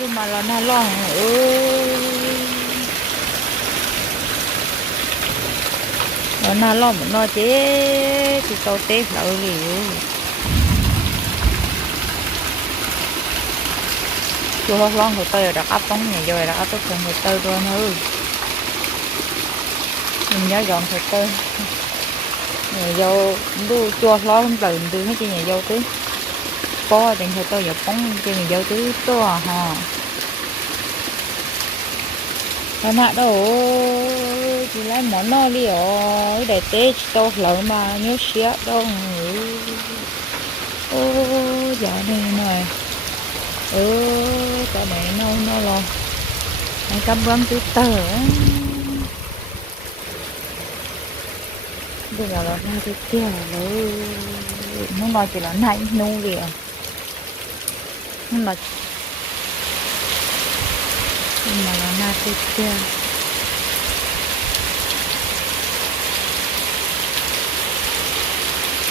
nhưng mà là na lo ơi nó na lo nó chế, thì tao té lỡ liu chú hoa lon thì tôi đã áp tống này rồi đã áp tống thì tôi luôn nữa mình nhớ dọn thì tôi nhà dâu đu chua lo không tự không ตื่น từ mấy chị nhà dâu tí có tiền thì tôi giờ bóng cho nhà dâu thứ to hả ha nó nạ đâu thì lấy món no đi ở để tết to lớn mà nhớ xía đâu ô giờ này này ừ cái này nó nó lo anh cắm bấm từ tờ bây giờ là ra cái kia là nó nói chỉ là này nu liền ขึ้นมาขึ้นมาแล้วหน้าเตี้ย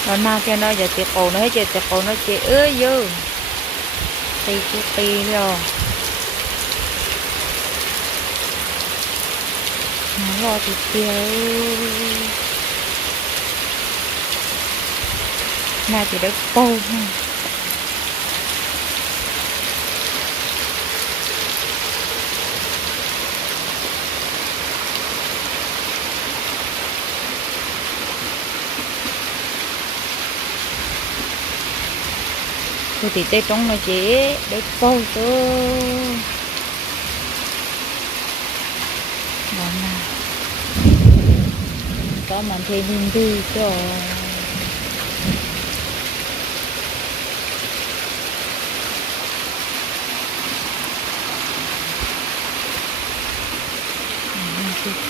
แล้วหน้าเตี้น้อยอย่าเจ็บโกนะให้เจ็บเจ็บโกนะเจ็บเอ้ยยืมตีกูตีเดียวหารอติดเดียวหน้าจะได้โป้ง Thôi thì tê trống nó chế để câu cho Đó nè Có mà thêm nhìn đi cho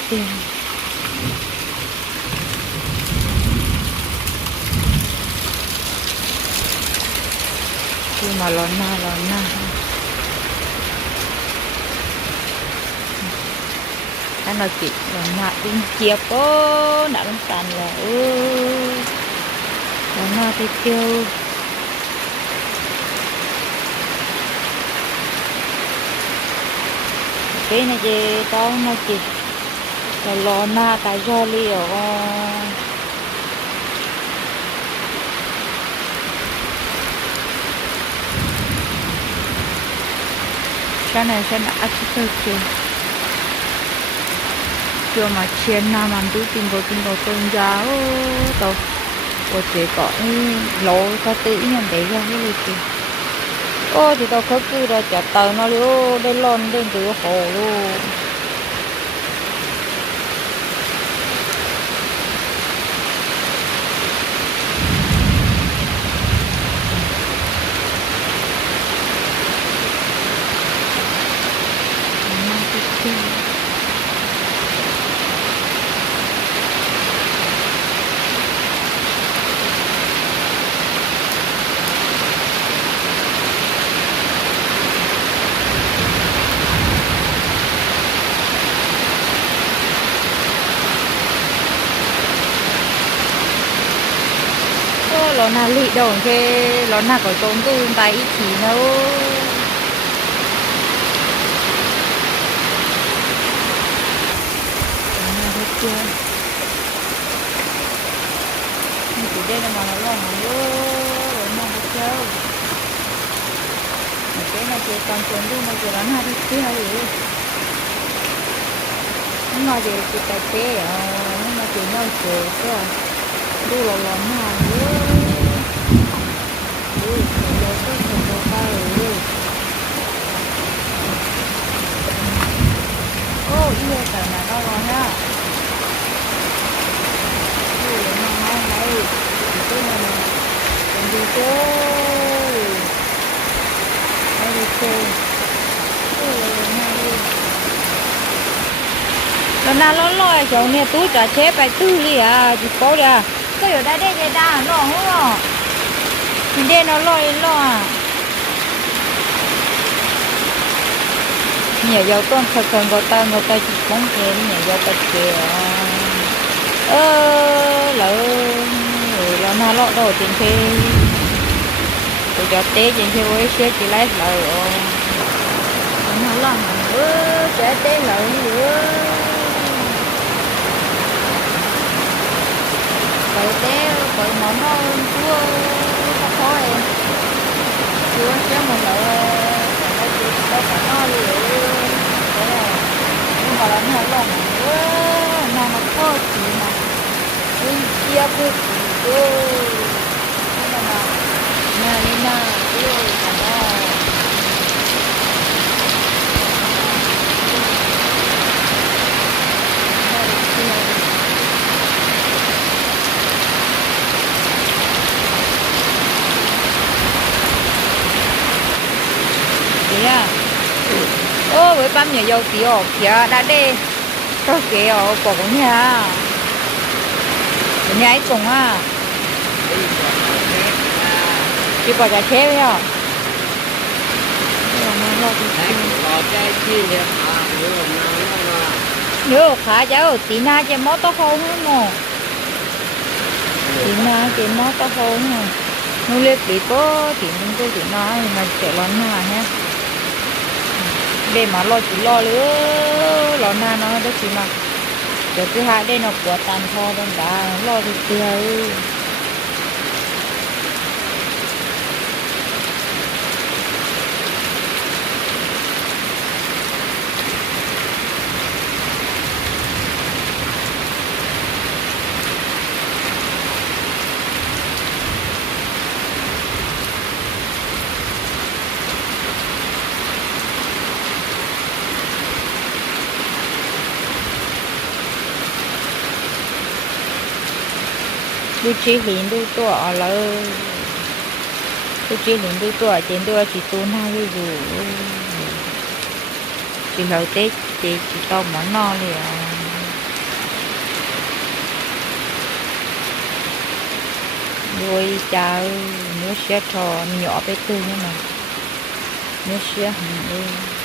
Tiền nhưng mà lon na lon na anh nói chị lon na cũng chia có đã lắm tàn là ư. Lon na thì kêu. Cái này chị tao nó chị là lon na cái do liệu này sẽ là ác sơ kia chưa mà chiến nam ăn tú tin có tin có tôn giáo tao có chế có lỗ, có tự nhiên để ra cái gì kì ô, thì tao khớp cứ ra chả tờ nó luôn đây lon đây từ hồ luôn. Lì là lị cái nó nạc ở tốn tu tay ít thì nó chưa? Chỉ đây là mà nó lo nó vô rồi nó không chơi cái này chỉ còn tốn luôn, mà chỉ hai đi chơi nhưng mà chỉ chỉ cái thế à nó mà chỉ nhau chơi thôi đu lòng lòng nào いいよから長尾な。ดูมาไม่ไหนดูมาเป็นดีเจไม่ดีเจดูมาดูแล้วนานลอยเจ้เนี่ยตู้จ่เชฟไปตู้เลยอะจิบโป๊เลยอะก็อยู่ได้ได้ยัได้น้อง ui lò có thật lò ta rồi ô yêu tờ này nó rồi ha ui lò nó ngon này cái này này còn đi chơi nó đi chơi ui lò lò nào đi lò nào lò lò chỗ này tú trả chế bài tư đi à chỉ có đi à cái ở đây đây đây đã nó không à thì đây nó lo lo à nhà giàu con thật cần người ta người ta chỉ muốn thêm nhà giàu ta kìa ơ lỡ rồi là na lọ đồ tiền thuê rồi cho té tiền thuê với xe chỉ lấy lỡ trái té lợn nữa bởi té bởi món nó chúa nó khó em chúa chứ một lợn nó chỉ có cả nó đi thế là nhưng mà nó không lòng nữa mà nó khó chỉ mà cái chia cái gì đó mà na đi na chúa mà nó à với băm nhà dầu tí ổ kìa đã đê có kìa ở bỏ nhà nhà ấy cũng à chỉ bỏ ra chế với à nhớ khá cháu tí na cho mót tao không hông, mà tí na cho mót tao không mà nó liệt bị có thì mình tôi chỉ nói mà chạy lắm mà ha เดมารอจุดรอเลยรอหน้าเนาะได้ชิมาเดี๋ยวพี่ฮะได้นอกปวดตามคอต่างๆารอทุเดือน tôi chỉ hiện tôi tuổi ở lỡ tôi chỉ hiện tôi tuổi trên tôi chỉ tu na cái dù chỉ lâu tết chỉ chỉ to món no liền đôi cháu nước sẽ trò nhỏ bé tư nhưng mà nước sẽ hẳn nó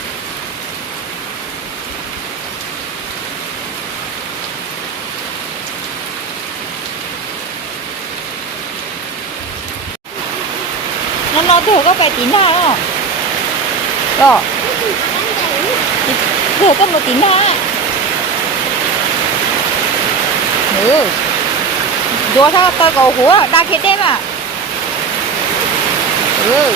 nó thừa có phải tín nào không rồi thừa có một tín nào ừ. Rồi sao tôi cầu húa đa khiến đêm à ừ.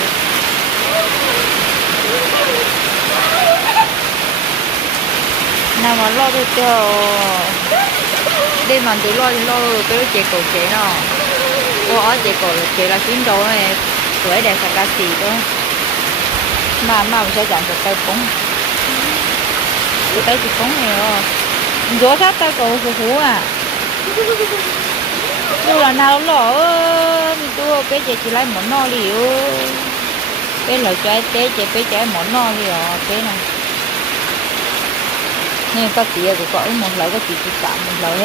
Nào mà lo được cho đêm mà tôi lo thì lo cái chế cầu chế nó tuổi đẹp thật là xì đó mà mà mình sẽ chọn được tay phúng. Tới chỉ phúng này rồi. Rửa sát tay cầu phù phú à. Dù là nào lỡ mình tu bé chị chỉ lấy món no liu cái lời cho tế chị cái trái món no liu bé này nên có chị của có một lời có chị chỉ tạm một lời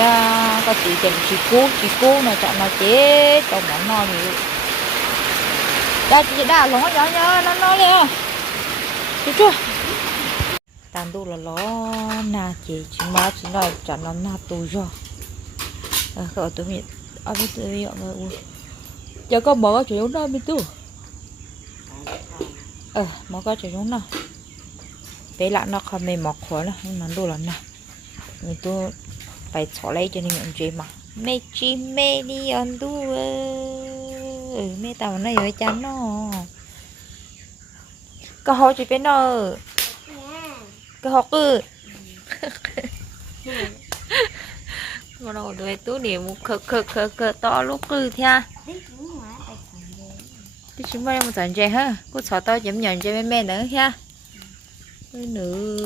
có chị chị chị cố chị cố này chọn nó chế cho món no liu đây, chị đã nó nhỏ nhỏ nó nó liền chú chưa? Tàn đồ là nó na chị chỉ má chỉ nói, chả nó na tù rồi à cậu tụi biết ở bên tụi mình mà u giờ có mở chuyện giống đó bên tu ờ mở cái chuyện giống nào bé lại nó không mềm mọc khó nhưng nó đồ là nè người tu phải xỏ lấy cho nên nhận chuyện mà. Mê chi mê đi ăn tu ừ mê tàu nó rồi chán nó. Có hồ chị bên nó có hồ cứ. Mà nó đuổi tú điểm một khờ khờ khờ khờ to lúc cứ thia. Cái chúng ta một trận chơi ha cô sợ to chấm nhận chơi mẹ mẹ nữa ha cái nữ.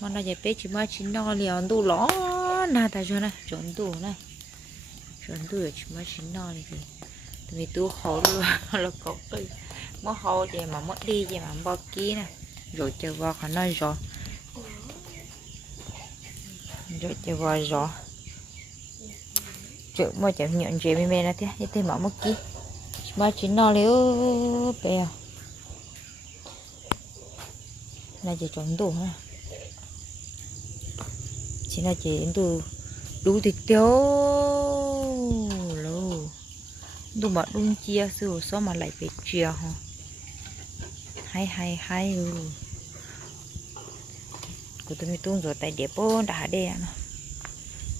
Mà nó dẹp bé chỉ mà chỉ no liền đủ lõ na ta cho này chuẩn đủ này chuẩn tuổi chỉ mà chín no này thì vì tôi khổ luôn là có cái mất hô về mà mất đi về mà bỏ kia nè rồi chờ vào khả năng rồi rồi chờ vào rồi chữ mà chẳng nhận gì mẹ mẹ là thế như thế mà mất kia mà chỉ no liếu bèo là chỉ chuẩn đủ ha chỉ là chỉ đủ đủ thịt tiêu đủ mà đúng chia sư số mà lại phải chia hả? Hay hay hay ừ. Của tôi mi tuôn rồi, tại địa bố đã đè nó.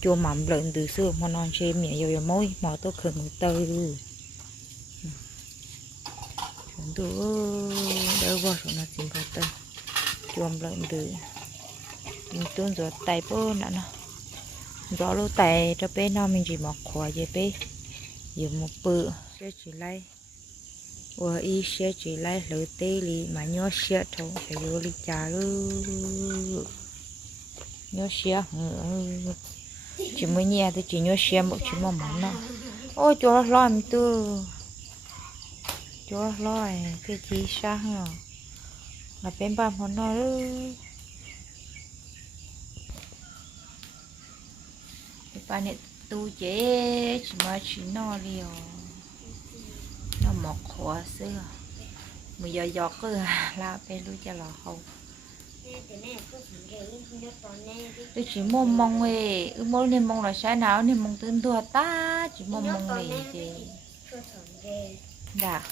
Chua mắm lợn từ xưa, mà non chê miệng dầu dầu môi, mà tôi khẩn từ chúng tôi đỡ vào chỗ nó xin có từ chua lợn từ. Mình tuôn rồi, tại bố đã nó. Gió lô tại cho bé nó, mình chỉ mọc khóa về bé dùng một bự sẽ chỉ lấy và y sẽ chỉ lấy lỡ tê li mà nhớ sẽ thôi phải vô li trà luôn nhớ sẽ chỉ mới nhẹ thì chỉ nhớ sẽ một chỉ mong mong nó ôi cho lo mình tư cho lo cái gì sang rồi là bên ba món nó đó ba này tu chế, chỉ mà chỉ nó liều nó một khóa xưa mà giờ giọt cứ à, la bên lui cho lò không tôi chỉ mong mong ấy ư mong nên mong là sai nào, nên mong tương đua ta. Chỉ mong mong này chị. đã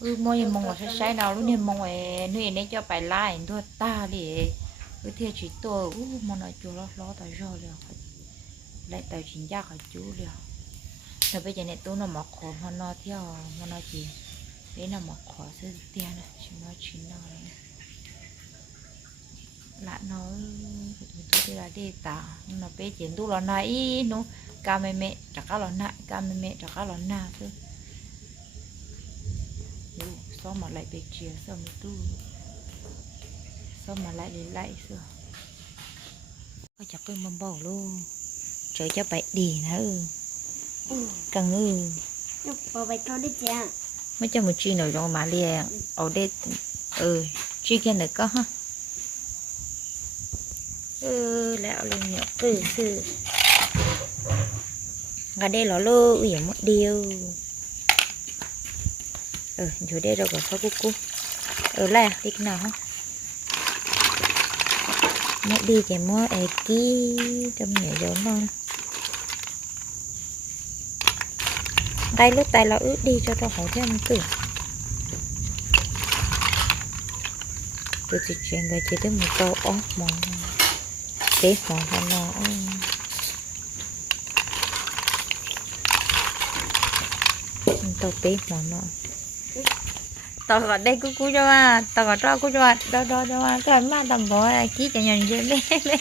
ư mong nên mong là sai nào, lúc nên mong ấy nuôi nên cho bài lại đua ta đi ư thiệt chỉ tôi u mà nói chú lo lo tại rồi liền lại tàu chính gia khỏi chú liền rồi bây giờ này tôi nó mặc khổ mà nó theo mà nó gì đấy là mặc khổ sẽ tiền này chỉ nó chín nó này lại nó tôi đi là đi tả nó bé chiến tu là nãy nó ca mẹ mẹ chắc là nãy ca mẹ mẹ chắc là na thôi sao mà lại bé chia sao mà tu sao mà lại lấy lại xưa có chắc cái mầm bầu luôn. Trời cho bạn đi nữa cần ngư Bỏ bạch con đi chàng mấy trăm một chi nào trong mà liền ở đây ừ chi kia này có ha? Ừ lão lên nhọ cứ sư ngà đây ló lô ủy một điều ừ chỗ đây đâu có sao cú cú ở lại đi cái nào ha mẹ đi chạy mua ế kí trong nhẹ chỗ non tay lúc tay nó ướt đi cho tao hổ thêm tử tôi chỉ chuyển về chỉ tới một câu ó mong thế mong hắn nó tôi bé mong nó tao gọi đây cú cú cho mà tao gọi cho cú cho mà đó đó cho mà cái mà tao bỏ ký cho nhận chơi bé bé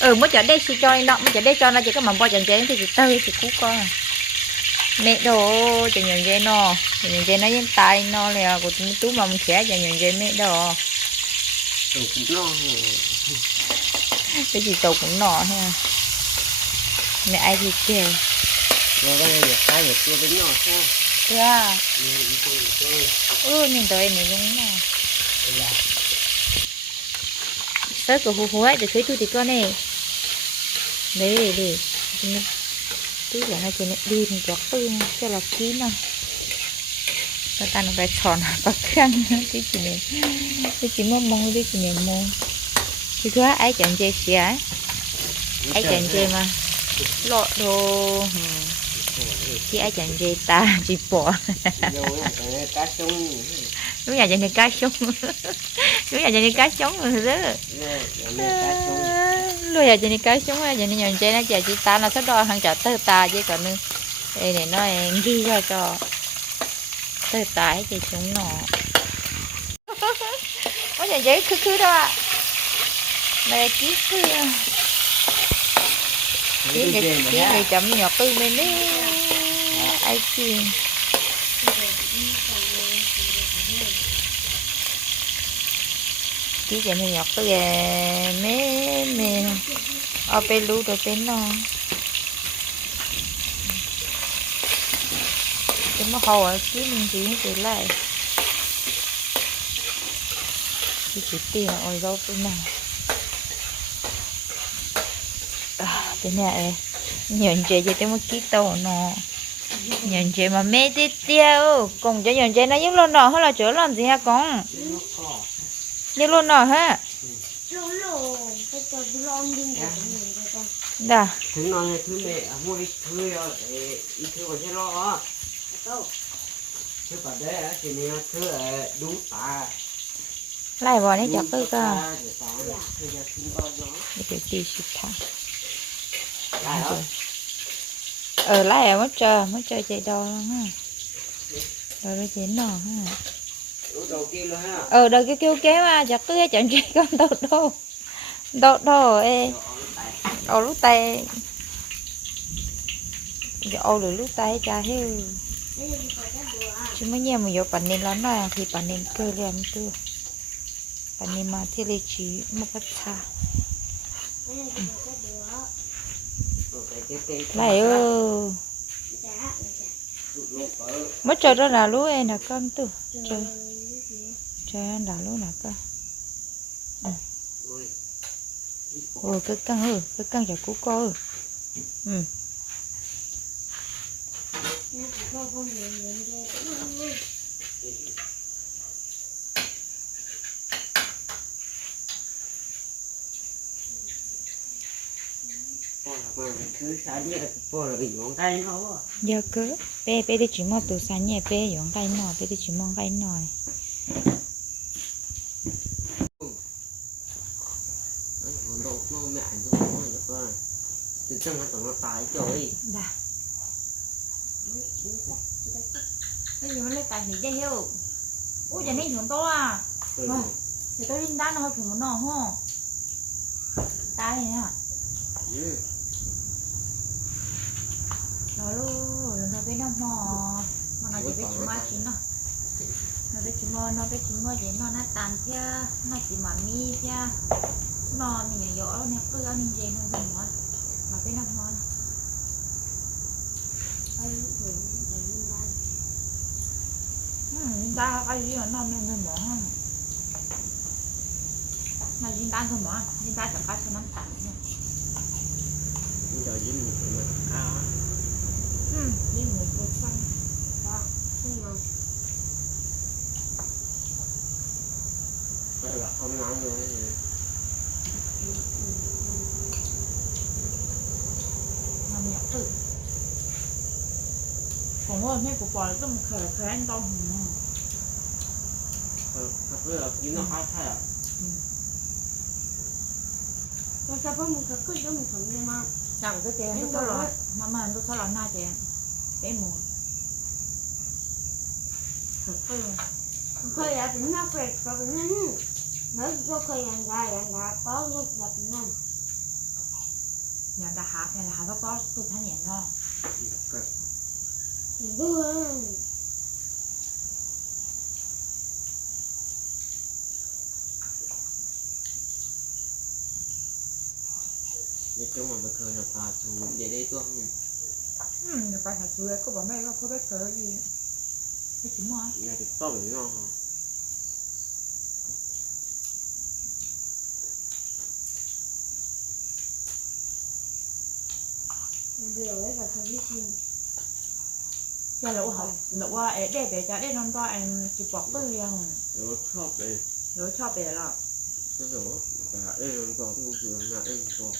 ừ mới chở đây xì cho nó mới chở đây cho nó chỉ có mà bao chừng chế thì chỉ tơi thì cú con mẹ đồ chừng nhận dây nó. Chừng nhận dây nó trên tay nó là của tú tú mà mình khẽ chừng nhận dây mẹ đồ. Cái gì tàu cũng nọ ha. Mẹ ai thì kêu. Rồi cái được cái được kia với nhỏ sao yeah. Ừ, ừ, ừ, ừ. ừ nhìn tới này cũng nọ Đây là sớt của hú hú ấy để thấy tôi thì con này. Đấy để tí là nó chỉ đi mình chọc tư cho là kín nó người ta nó phải tròn và khăn cái gì này. Cái chỉ mong mong cái gì này mong thì thứ ấy chẳng chơi xí ấy. Ấy chẳng chơi mà. Lọ đồ. ừ. chị ấy chẳng chơi ta chỉ bỏ Vô á, cái cá sung lúc nhà chẳng cá sống lúc nhà chẳng cá sống rồi đó Nè, giờ này cá sung lúc nhà chẳng cá sống rồi này nhận chơi nó chờ chị ta nó sẽ đo hàng trả tơ ta chứ còn nữa đây này nó ghi ra cho. Tơ ta ấy thì chúng nó. Có nhà giấy khứ khứ đó ạ? Này ký khứ. Ha. này chậm nhọt tư mình đi ai kì ký chậm này nhọt tư về mê mê ở bên lưu rồi bên nó. Cái mà hồ ở ký mình chỉ như thế lại. Cái chỉ tiền ở dâu bên này à, bên này nhận chơi cho tới một ký tàu nó nhận chế mà mê tít tiêu cùng cho nhận chế nó giúp luôn nọ hơn là chỗ làm gì ha con? Giúp luôn nọ ha đã dạ. thứ nó thứ mẹ mua ít thứ ờ, ít thứ còn sẽ lo thứ bà đấy chỉ nè thứ ờ, đúng ta lại bỏ đấy chọc cứ cơ để tí xịt thẳng ừ lá eo mới chờ mới chờ chạy đồ luôn ha. Rồi nó chín rồi ha. Ừ, ờ đồ kia kêu kéo mà chặt cứ chọn chạy con đồ đồ đồ đồ ê. Ô lú tay giờ ô được lú tay cha hiu chứ mấy nhà mình vô bánh nên lắm rồi thì bánh nên cơ liền chưa bánh nên mà thì lấy trí một cách xa ừ này Mayo. Mất trời đó là lúa em là con tu. Trời. Trời là lúa là con. Ừ. Ồ, cái căng hư, cái căng chả cú co hư. Ừ. Hãy subscribe giờ cứ bé bé đi chỉ mua từ sáng nhẹ bé dùng cái nồi bé đi chỉ mua cái nồi Đấy, được từ trong nó tổng nó tái trời Dạ. cái gì mà lấy tài thì dễ hiểu. Ủa giờ này thường to à? Rồi Vâng. tôi đi đá nó hơi thường nó hả? Tay này nó lu nó bên nó mò. Mà nó chỉ biết chỉ mai chín nó nó biết chỉ mò nó biết chỉ mò vậy nó nát tàn chứ nó chỉ mà mi chứ nó mình nhỏ nhỏ nó nè cứ ăn nó gì mà mà bên nó mò. Ừ, nó ta cái gì nó nên nên mỏ mà dính tan thôi mỏ dính tan chẳng phải cho nó tàn ผมว่าแม่กูปล่อยต้องเขินแค้นต้องหืมเออเพื่อกินน้ำข้าวใช่หรอเราจะพ่อมึงก็ขึ้นแล้วมึงถึงได้มาจังก็เจ๊ทุกตลอดมามาทุกตลอดหน้าเจ๊ cái mùi thật à. cơ khơi là tính nó phệt và tính nó nó cho khơi ăn gà là gà có rất là tính nó. Nhà ta hạt nhà hạt nó có tôi thấy nhẹ nó. Vâng Để cho một bậc khởi là phá chú để đây tuông 음, 내가 다 좋아해. 그거 맘에 이거 퍼뱉어, 여기. 그치, 뭐. 이거 됐다며, 이거. Bây giờ ấy là không biết gì Giờ lẩu học, lẩu qua ấy đẹp bé chả đẹp non to em chỉ bọc tư liền Lẩu chọp bé Lẩu chọp bé là Lẩu chọp bé là em còn không chịu nhà em có.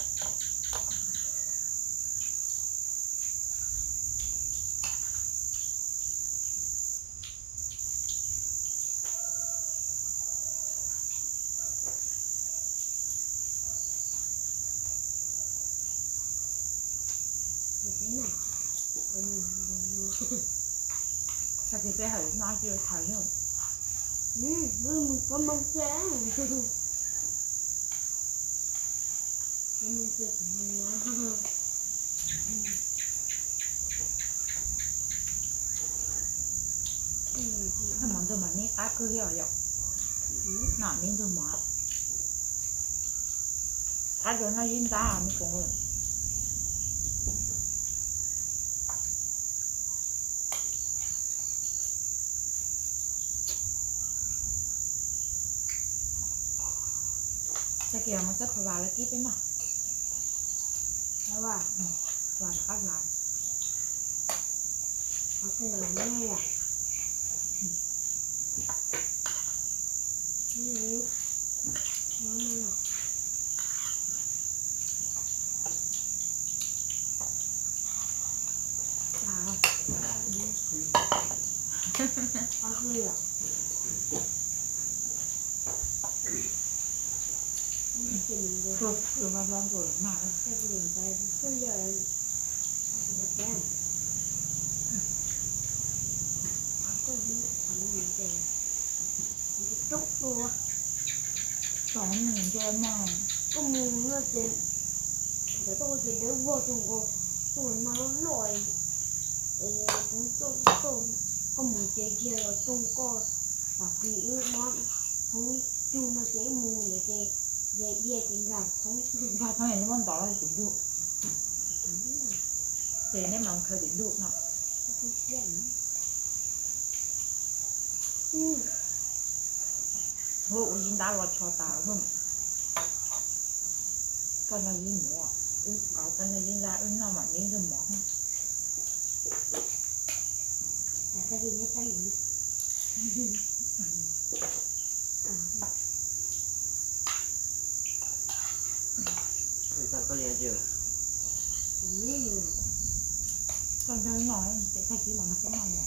thì cái hở nó chưa thở rồi. Ừ, có mông chén cái món rồi mà nít cá cứ hiểu rồi nọ nên rồi mà. Cá rồi nó dính ta mình cũng rồi เกียวมันจะขวานแล้วกี้ไปหน่อยแล้วว่าหวานก็หวานเอาเจอแม่อะไม่รู้น้องมันอะ啊，好喝呀！Khi là chỉ mình được Thôi, đừng rồi mà cái gì vậy bây giờ là đẹp có những thằng gì vậy cái trúc luôn Có mình cho em mà có mù nó để tôi thì đỡ vô trong cô tôi nó lội thì cũng tôi tôi có mù chơi kia rồi tôi có và kỳ nó không chu nó sẽ mù để để thì gặp không thôi này nó vẫn tỏ là cũng được Thì nếu mà khởi điểm được nó Ừ. Vụ xin đã lo cho tao không? Con là gì mua Ừ, bảo con là gì ra ứng nào mà nên không cái nhất cái gì người ta có liền chưa Con thấy nói Để thay chỉ mà nó cái màu nhỏ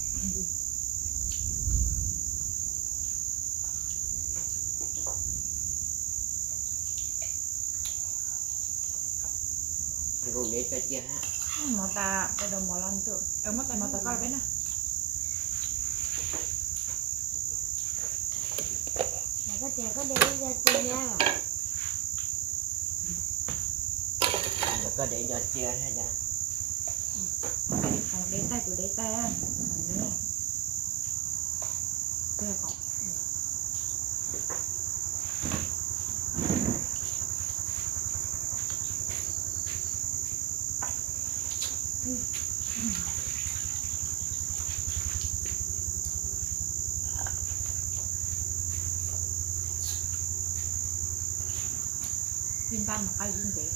rồi để cho chia ha Mà ta Bây giờ mỏ lần tượng. Em mất tay mà ta coi biết nè. Là cái tiền có để ra tôi nha Rồi có để giọt chưa ha cha Còn để tay của để tay á Nè Cái cọc Viên mà ai viên vậy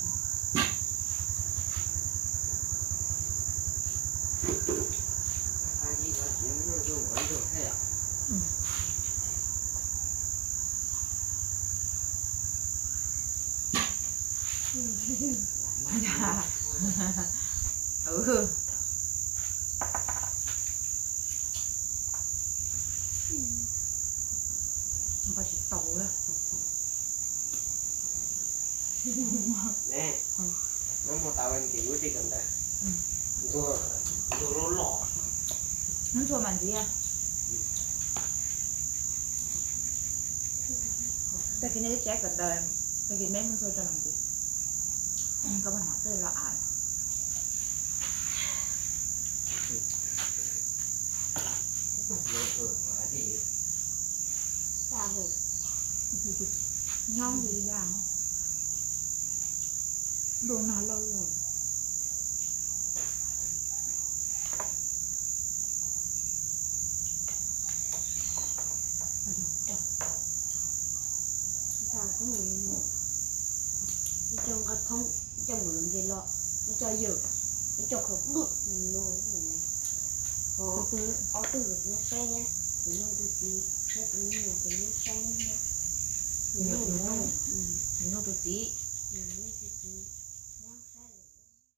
ai đi nói chuyện nó dùng ở rồi thế à Dạ. ừ Không có chỉ tàu á nè nó mà tao anh kiểu đi gần đây Ừ. tôi tôi nó lọ Nó chua màn gì à Cái kia nó chết gần đời Cái kia mấy mình thôi cho làm gì Anh có bạn hỏi tôi là ai nó vừa quá thì sao vậy Ngon gì ra không Đồ nào lâu rồi sao có người đi trong cái thông trong người gì lọ đi cho dừa đi cho khẩu được luôn có từ có từ nó xe thì nó từ gì nó từ là từ nó xe nhé Nhiều, nhiều, nhiều. ừ. Nó tôi tí